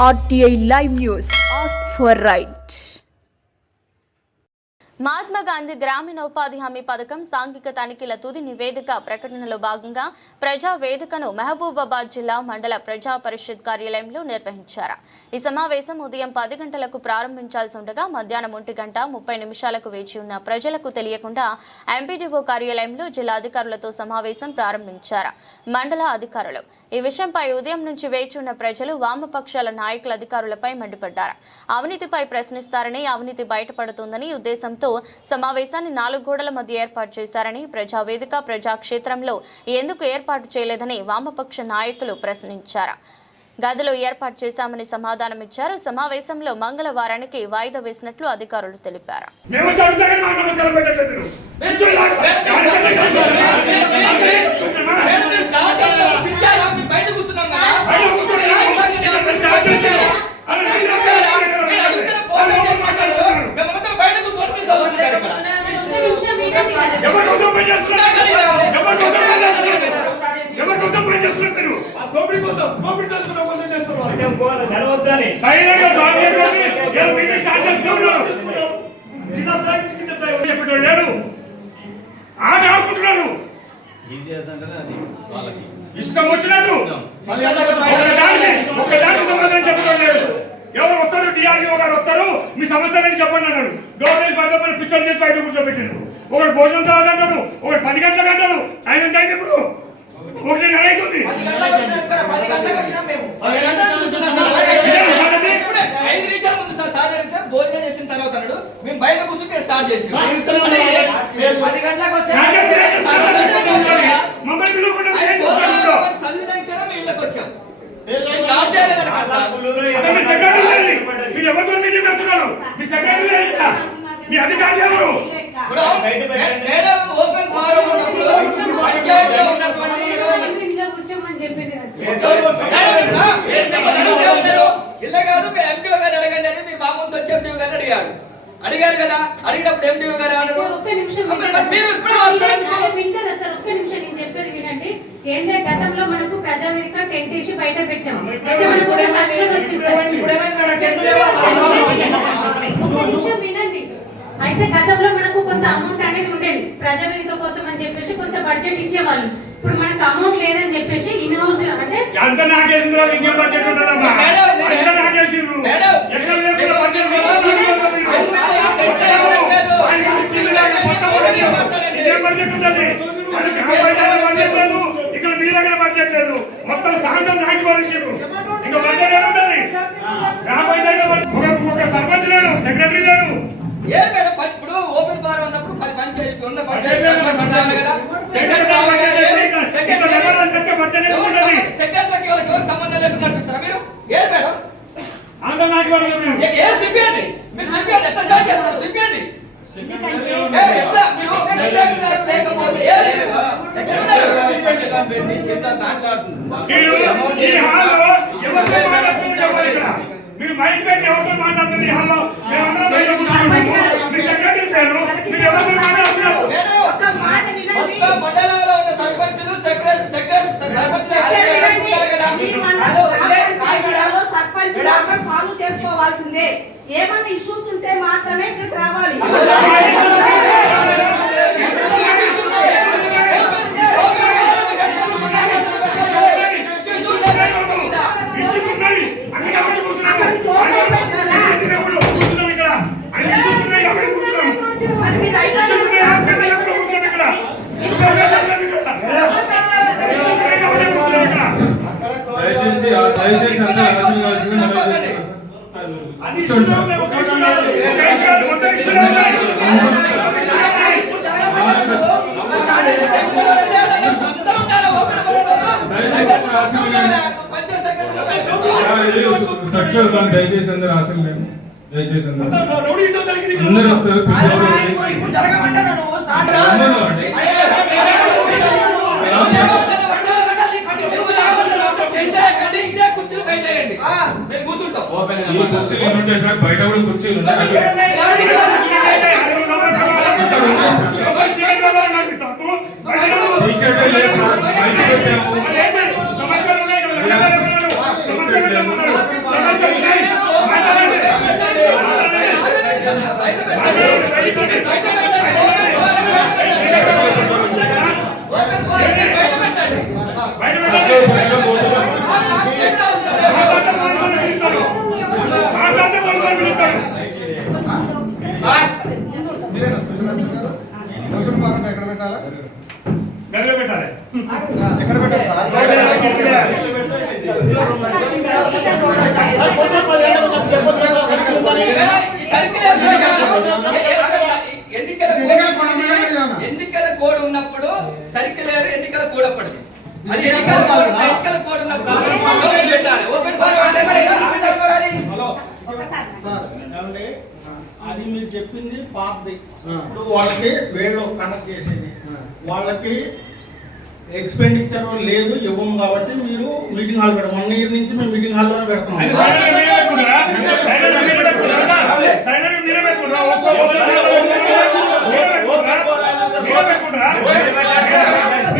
RTI Live News. Ask for right. Mahatma Gandhi గ్రామీణ ఉపాధి హామీ పథకం సాంఘిక తనిఖీల తుది నివేదిక ప్రకటనలో భాగంగా ప్రజా వేదికను మహబూబాబాద్ జిల్లా మండల ప్రజా పరిషత్ కార్యాలయంలో నిర్వహించారు. ఈ సమావేశం ఉదయం 10 గంటలకు ప్రారంభించాల్సి ఉండగా మధ్యాహ్నం 1:30 వేచి ఉన్న ప్రజలకు తెలియకుండా ఎంపీడీఓ కార్యాలయంలో జిల్లా అధికారులతో సమావేశం ప్రారంభించారు. మండల అధికారులు ఈ విషయంపై ఉదయం నుంచి వేచి ఉన్న ప్రజలు వామపక్షాల నాయకుల అధికారులపై మండిపడ్డారు. అవినీతిపై ప్రశ్నిస్తారని, అవినీతి బయటపడుతుందని ఉద్దేశంతో సమావేశాన్ని 4 గోడల మధ్య ఏర్పాటు చేశారని, ప్రజావేదిక ప్రజాక్షేత్రంలో ఎందుకు ఏర్పాటు చేయలేదని వామపక్ష నాయకులు ప్రశ్నించారు. గదిలో ఏర్పాటు చేశామని సమాధానం ఇచ్చారు. సమావేశంలో మంగళవారానికి వాయిదా వేసినట్లు అధికారులు తెలిపారు. ఇష్టం వచ్చినట్టు ఒక్కదానికి సమాధానం చెప్పడం లేదు. ఎవరు వస్తారు, డిఆర్డీఓ గారు వస్తారు, మీ సమస్యలని చెప్పండి అన్నారు. గవర్నమెంట్ పడతామని పిక్చర్ చేసి బయట కూర్చోబెట్టారు. ఒకటి భోజనం తర్వాత అంటారు, ఒకటి 10 గంటలకు అంటారు. ఆయన ఎంత అయింది ఇప్పుడు? 1:30 అవుతుంది. భోజనం చేసిన తర్వాత మేము బయట కూర్చుంటే స్టార్ట్ చేసి ఇళ్ళకి వచ్చాం. మీరు ఎవరితో మీటింగ్ పెడుతున్నారు? మీ సెక్రటరీ మీ అధికారులు ఎవరు? ఓపెన్ ఫారం ఇళ్ళ కాదు, మీ ఎంపీఓ గారు అడగండి అని మీ బాబు వచ్చి ఎంపీఓ గారు అడిగారు కదా. అడిగినప్పుడు ఎంపీఓ గారు అన్నారు. గతంలో మనకు ప్రజావేదిక టెంట్ వేసి బయట పెట్టాం. అయితే మనకు ఒక సర్కులర్ వచ్చింది. ఒక్క నిమిషం వినండి. అయితే గతంలో మనకు కొంత అమౌంట్ అనేది ఉండేది ప్రజావేదిక కోసం అని చెప్పేసి కొంత బడ్జెట్ ఇచ్చేవాళ్ళు. ఇప్పుడు మనకు అమౌంట్ లేదని చెప్పేసి ఇన్ హౌస్ అంటే ఇక్కడ మీ దగ్గర బడ్జెట్ లేదు. మొత్తం సాయంత్రం నాకి పోలీసులు ఇంకా బడ్జెట్ ఏముంటుంది? ఒక సర్పంచ్ లేడు, సెక్రటరీ లేడు. ఇప్పుడు ఓపెన్ ఫారం ఉన్నప్పుడు 10 పంచాయతీ ఉన్న పంచాయతీ సంబంధం లేకుండా నడిపిస్తారా మీరు? ఏ మేడం చూపించండి, మీరు చూపించండి. ఎట్లా స్టార్ట్ చేస్తారు చూపించండి. మీరు మైక్ పెట్టి ఎవరితో మాట్లాడుతుంది? హాల్లో మేమందరం బయట కూర్చున్నాము. మీ సెక్రటరీ సారు మీరు ఎవరితో మాట్లాడుతున్నారు? మండలంలో ఉన్న సర్పంచులు సాల్వ్ చేసుకోవాల్సిందే. ఏమైనా ఇష్యూస్ ఉంటే మాత్రమే ఇక్కడికి రావాలి. దయచేసి అందరూ అసెంబ్లీ దయచేసి అందరూ వస్తారు. బయట కూడా కుర్చీలు ఉన్నాయి. సమస్యలు బయట సర్క్యులర్ ప్రకారం పోతే మాట్లాడితే పట్టుకొని పిలుస్తాడు. మీరేనా స్పెషల్ ఆఫీసర్ గారు? ఓపెన్ ఫారం ఎక్కడ పెట్టాలా? గదిలో పెట్టాలి. ఎక్కడ పెట్టాలి సార్? ఎన్నికల కోడ్ ఉన్నప్పుడు సర్కిల్ ఎన్నికల కోడ్ అప్పటిది. అది ఎన్నికల కోడ్ ఉన్నప్పుడు ఓపెన్ పెట్టాలి. ఓపెన్ ఫారం అంటే మరి సార్ ఏమండి? అది మీరు చెప్పింది పాతది. ఇప్పుడు వాళ్ళకి వీళ్ళు కనెక్ట్ చేసేది వాళ్ళకి ఎక్స్పెండిచర్ లేదు ఇవ్వము కాబట్టి మీరు మీటింగ్ హాల్ పెడతాం. 1 ఇయర్ నుంచి మేము మీటింగ్ హాల్లోనే పెడతాం. ఆయన సైలెంట్ గా పెట్టుకుంటారా? సైలెంట్ గా